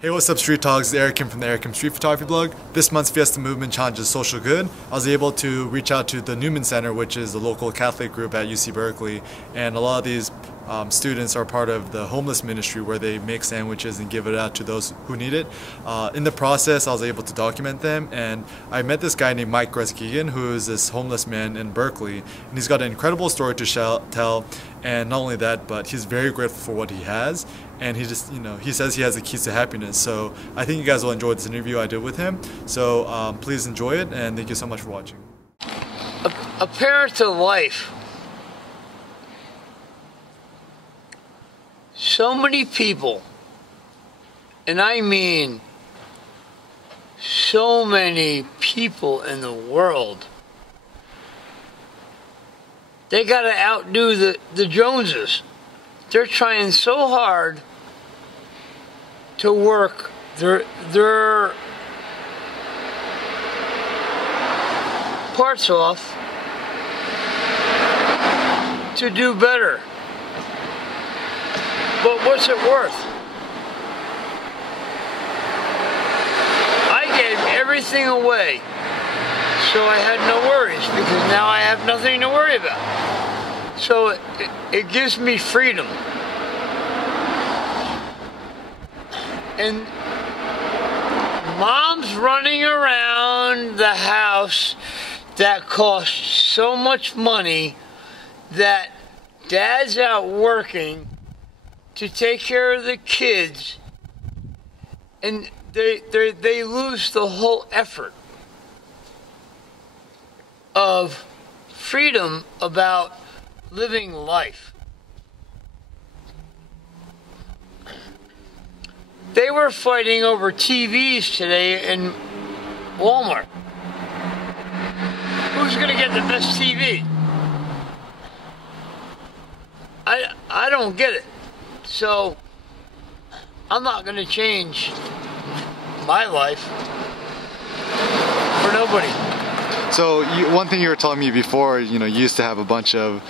Hey, what's up, Street Talks? It's Eric from the Eric Street Photography blog. This month's Fiesta Movement challenges social good. I was able to reach out to the Newman Center, which is a local Catholic group at UC Berkeley, and a lot of these students are part of the homeless ministry where they make sandwiches and give it out to those who need it. In the process, I was able to document them, and I met this guy named Mike Gesgregen, who is this homeless man in Berkeley, and he's got an incredible story to tell. And not only that, but he's very grateful for what he has, and he just, he says he has the keys to happiness. So I think you guys will enjoy this interview I did with him. So please enjoy it, and thank you so much for watching. A parent to life. So many people, and I mean so many people in the world, they gotta outdo the Joneses. They're trying so hard to work their parts off to do better. But what's it worth? I gave everything away, so I had no worries, because now I have nothing to worry about. So it gives me freedom. And mom's running around the house that costs so much money that dad's out working to take care of the kids, and they lose the whole effort of freedom about living life. They were fighting over TVs today in Walmart. Who's gonna get the best TV? I don't get it. So I'm not gonna change my life for nobody. So one thing you were telling me before, you used to have a bunch of,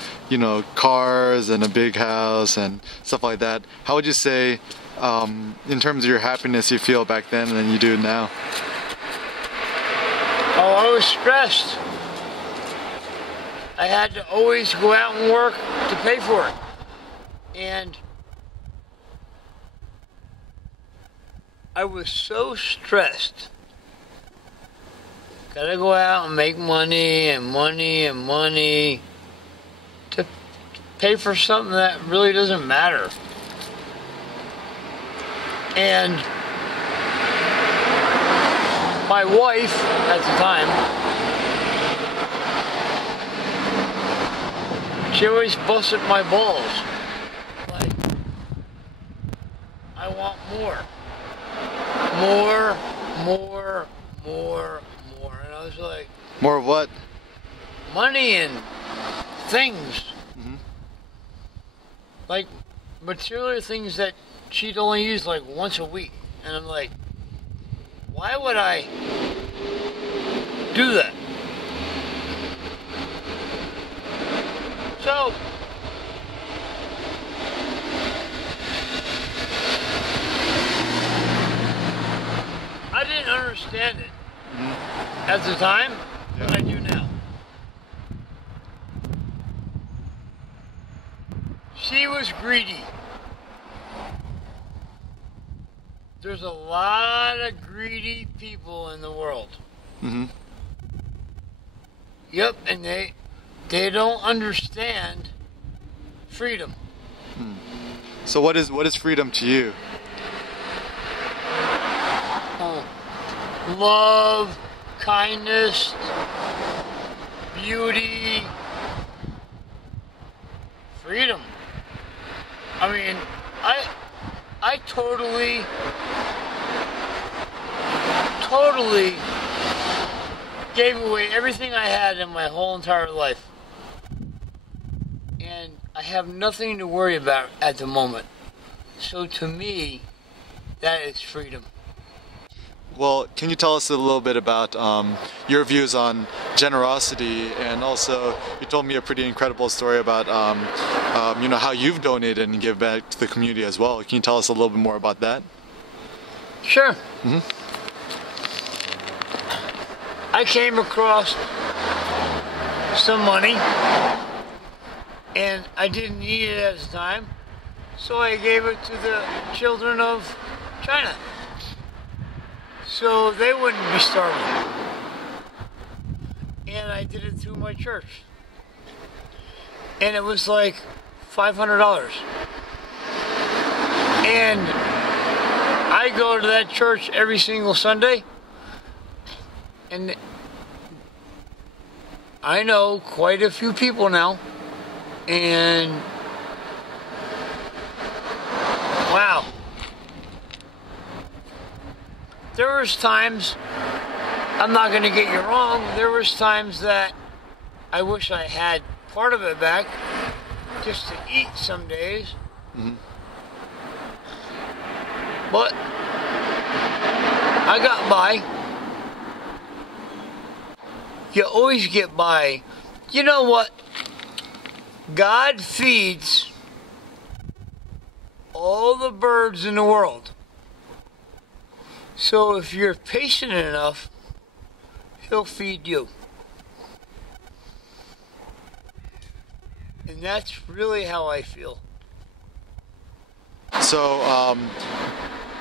cars and a big house and stuff like that. How would you say, in terms of your happiness, you feel back then than you do now? Oh, I was stressed. I had to always go out and work to pay for it. And I was so stressed. Gotta go out and make money and money and money to pay for something that really doesn't matter. And my wife at the time, she always busted my balls. Like, I want more. More. And I was like, more of what? Money and things. Mm-hmm. Like material things that she'd only use like once a week. And I'm like, why would I do that? So I didn't understand it at the time, but I do now. She was greedy. There's a lot of greedy people in the world. Mm-hmm. Yep, and they don't understand freedom. So what is freedom to you? Love, kindness, beauty, freedom. I mean, I totally gave away everything I had in my whole entire life. And I have nothing to worry about at the moment. So to me, that is freedom. Well, can you tell us a little bit about your views on generosity, and also you told me a pretty incredible story about how you've donated and give back to the community as well. Can you tell us a little bit more about that? Sure. I came across some money, and I didn't need it at the time, so I gave it to the children of China, so they wouldn't be starving. And I did it through my church, and it was like $500. And I go to that church every single Sunday, and I know quite a few people now, and wow. There was times, I'm not going to get you wrong, there was times that I wish I had part of it back just to eat some days. But I got by. You always get by. You know what? God feeds all the birds in the world. So if you're patient enough, He'll feed you. And that's really how I feel. So,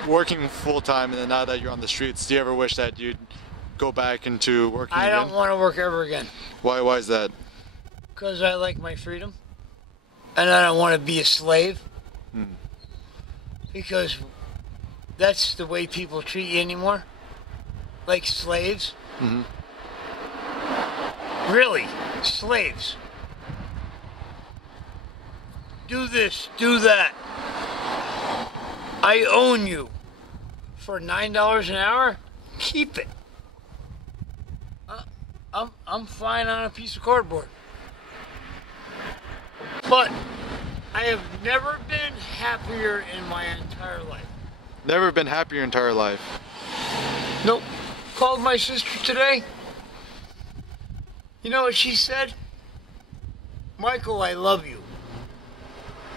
working full time, and then now that you're on the streets, do you ever wish that you'd go back into working I again? don't want to work ever again. Why is that? Because I like my freedom. And I don't want to be a slave. Because that's the way people treat you anymore. Like slaves. Really, slaves. Do this, do that. I own you. For $9 an hour, keep it. I'm fine on a piece of cardboard. But I have never been happier in my entire life. Never been happier your entire life? Nope. Called my sister today. You know what she said? Michael, I love you.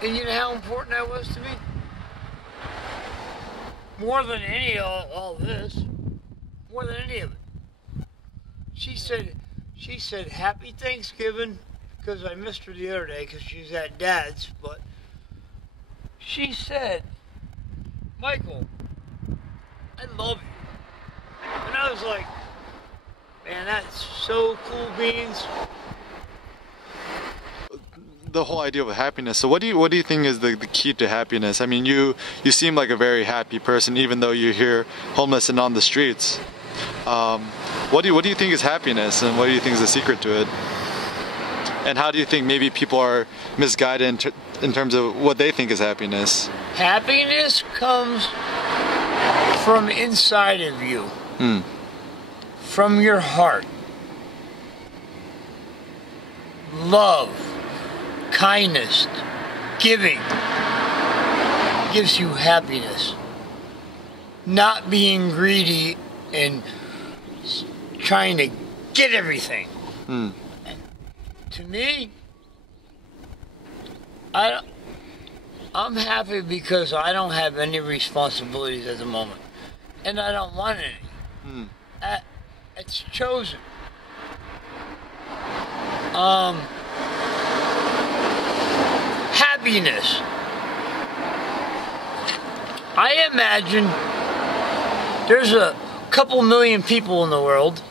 And you know how important that was to me? More than any of all this. More than any of it. She said, Happy Thanksgiving, because I missed her the other day because she's at Dad's, but she said, Michael, I love you. And I was like, man, that's so cool beans. The whole idea of happiness. So what do you think is the key to happiness? I mean, you seem like a very happy person, even though you're here homeless and on the streets. What do you think is happiness, and what do you think is the secret to it? And how do you think maybe people are misguided in terms of what they think is happiness? Happiness comes from inside of you, from your heart. Love, kindness, giving gives you happiness. Not being greedy and trying to get everything. To me, I'm happy because I don't have any responsibilities at the moment, and I don't want any. It's chosen. Happiness. I imagine there's a couple million people in the world,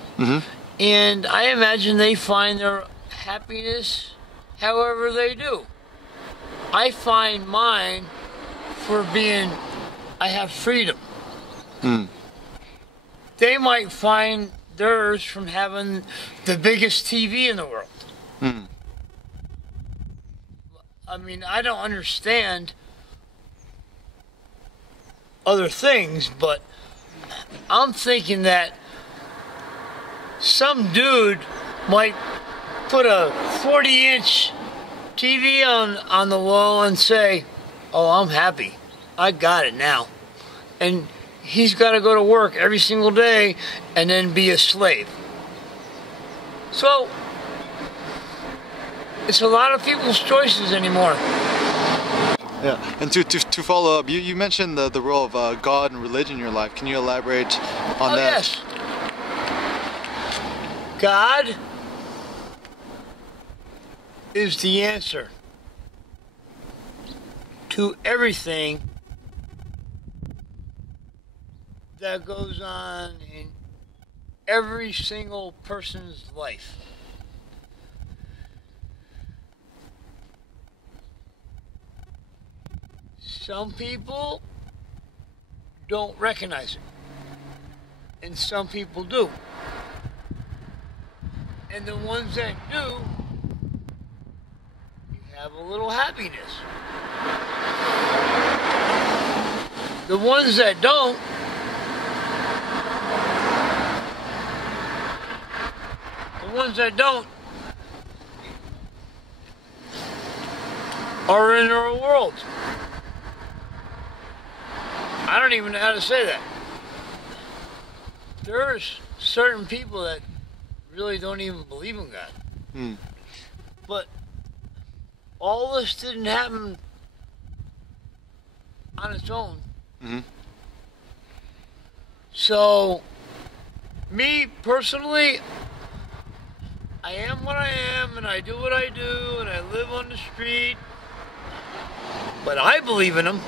and I imagine they find their happiness however they do. I find mine for being, I have freedom. They might find theirs from having the biggest TV in the world. I mean, I don't understand other things, but I'm thinking that some dude might put a 40-inch TV on the wall and say, oh, I'm happy. I got it now. And he's got to go to work every single day and then be a slave. So, it's a lot of people's choices anymore. Yeah, and to follow up, you mentioned the role of God and religion in your life. Can you elaborate on that? Yes. God is the answer to everything that goes on in every single person's life. Some people don't recognize it, and some people do. And the ones that do, you have a little happiness. The ones that don't, are in their world. I don't even know how to say that. There's certain people that really don't even believe in God. But all this didn't happen on its own. So, me personally, I am what I am, and I do what I do, and I live on the street. But I believe in Him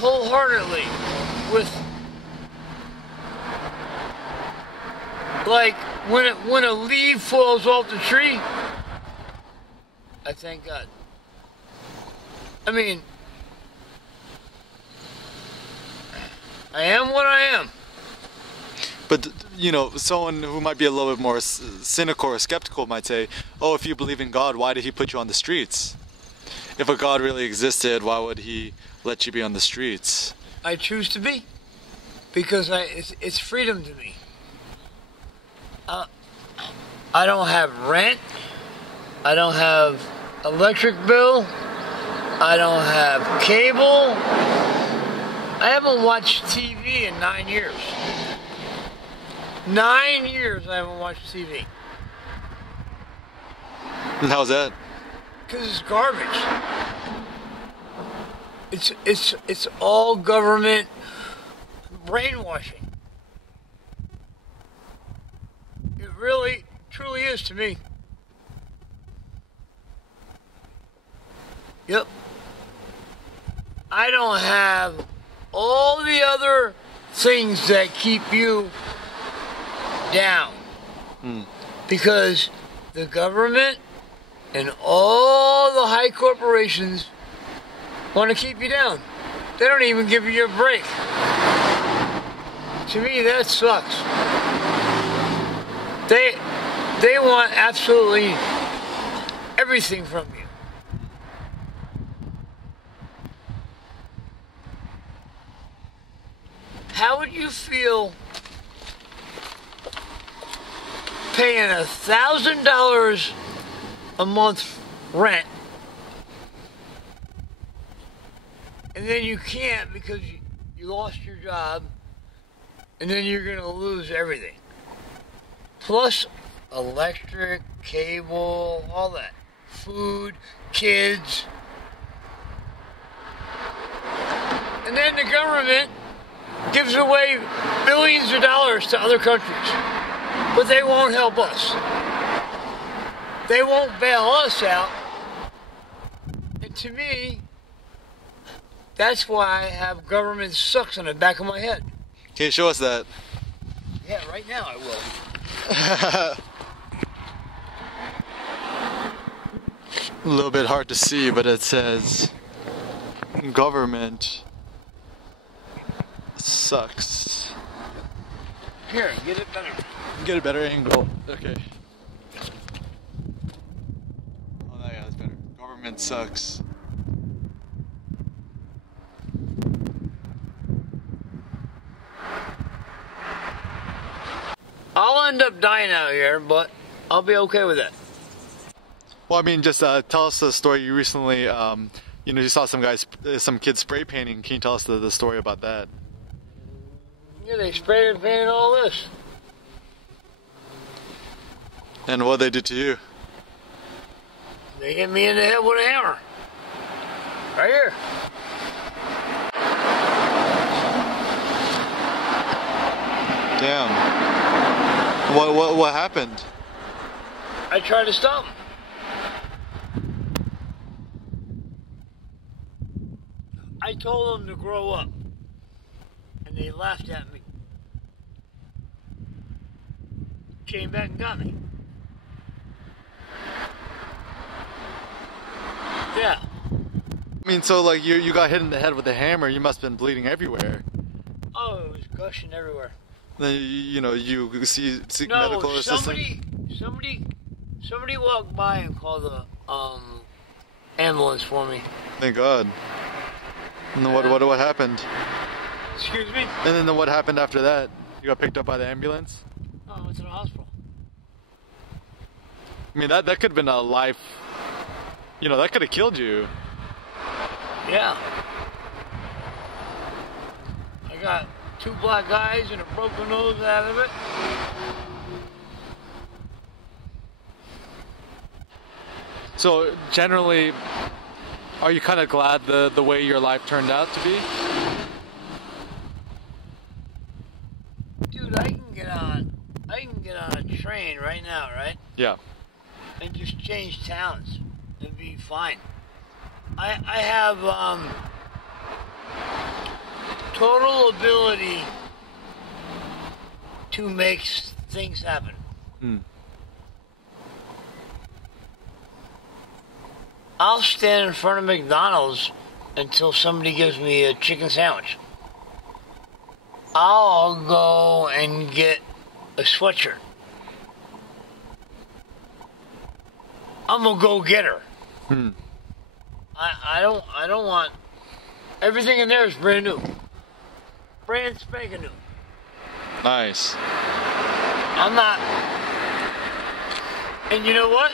wholeheartedly. Like when a leaf falls off the tree, I thank God. I mean, I am what I am. But, you know, someone who might be a little bit more cynical or skeptical might say, oh, if you believe in God, why did He put you on the streets? If a God really existed, why would He let you be on the streets? I choose to be, because it's freedom to me. I don't have rent. I don't have electric bill. I don't have cable. I haven't watched TV in 9 years. 9 years I haven't watched TV. And how's that? Because it's garbage. It's all government brainwashing. It really, truly is to me. Yep. I don't have all the other things that keep you down. Because the government and all the high corporations want to keep you down. They don't even give you a break. To me, that sucks. They want absolutely everything from you. How would you feel paying $1,000 a month rent, and then you can't because you lost your job, and then you're going to lose everything? Plus electric, cable, all that. Food, kids. And then the government gives away billions of dollars to other countries. But they won't help us. They won't bail us out. And to me, that's why I have government sucks on the back of my head. Can you show us that? Yeah, right now I will. A little bit hard to see, but it says government sucks. Here, get it better. Get a better angle. Okay. Oh, yeah, that's better. Government sucks. I'll end up dying out here, but I'll be okay with that. Well, I mean, just tell us the story. You recently, you saw some kids spray painting. Can you tell us the story about that? Yeah, they sprayed and painted all this. And what they did to you? They hit me in the head with a hammer. Right here. Damn. What happened? I tried to stop him. I told them to grow up, and they laughed at me. Came back and got me. Yeah. I mean, so like you got hit in the head with a hammer. You must have been bleeding everywhere. Oh, it was gushing everywhere. Then you seek No, medical assistance. Somebody walked by and called the ambulance for me. Thank God. And then what happened? Excuse me? And then what happened after that? You got picked up by the ambulance? Oh, I went to the hospital. I mean, that could have been a life. That could have killed you. Yeah. I got 2 black eyes and a broken nose out of it. So generally, are you kind of glad the way your life turned out to be? Dude, I can get on a train right now, right? Yeah. And just change towns and be fine. I have total ability to make things happen. I'll stand in front of McDonald's until somebody gives me a chicken sandwich. I'll go and get a sweatshirt. I'm a go-getter. I don't want everything in there is brand new. Brand spanking new. Nice. I'm not. And you know what?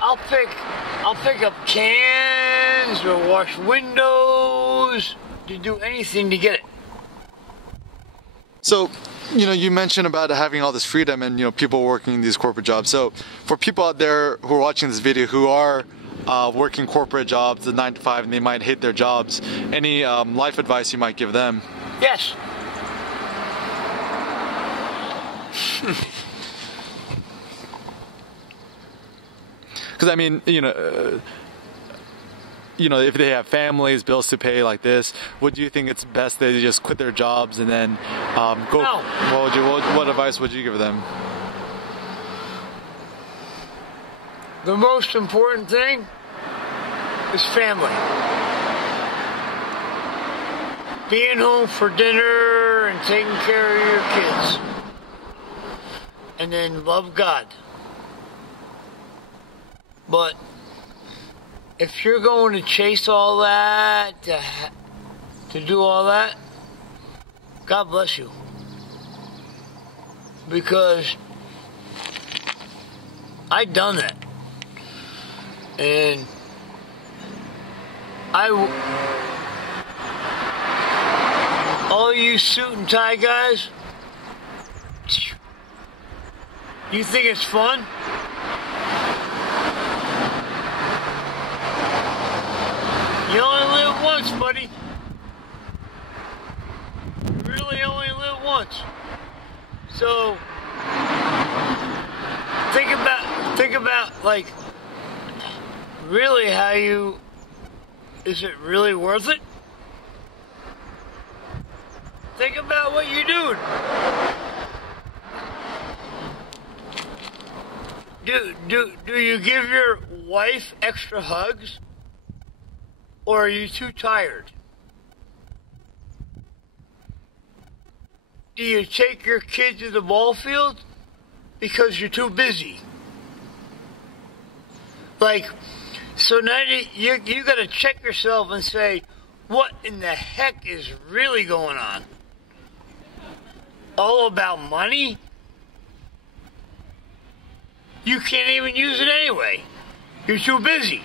I'll pick up cans or wash windows, to do anything to get it. So, you mentioned about having all this freedom and, people working these corporate jobs. So, for people out there who are watching this video who are working corporate jobs, the 9 to 5, and they might hate their jobs, any life advice you might give them? Yes. Because, I mean, if they have families, bills to pay like this, would you think it's best they just quit their jobs and then go? No. What advice would you give them? The most important thing is family. Being home for dinner and taking care of your kids. And then love God. But if you're going to chase all that, to do all that, God bless you. Because I've done that. And all you suit and tie guys, you think it's fun? You only live once, buddy. You really only live once. So think about like really is it really worth it? Think about what you're doing. Do you give your wife extra hugs? Or are you too tired? Do you take your kid to the ball field because you're too busy? So now you got to check yourself and say, what in the heck is really going on? All about money? You can't even use it anyway. You're too busy.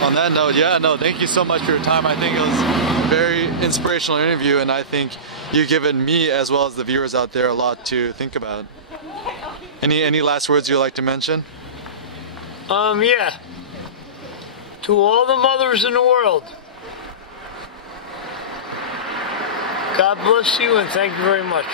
On that note, thank you so much for your time. I think it was a very inspirational interview, and I think you've given me, as well as the viewers out there, a lot to think about. Any last words you'd like to mention? Yeah. to all the mothers in the world, God bless you and thank you very much.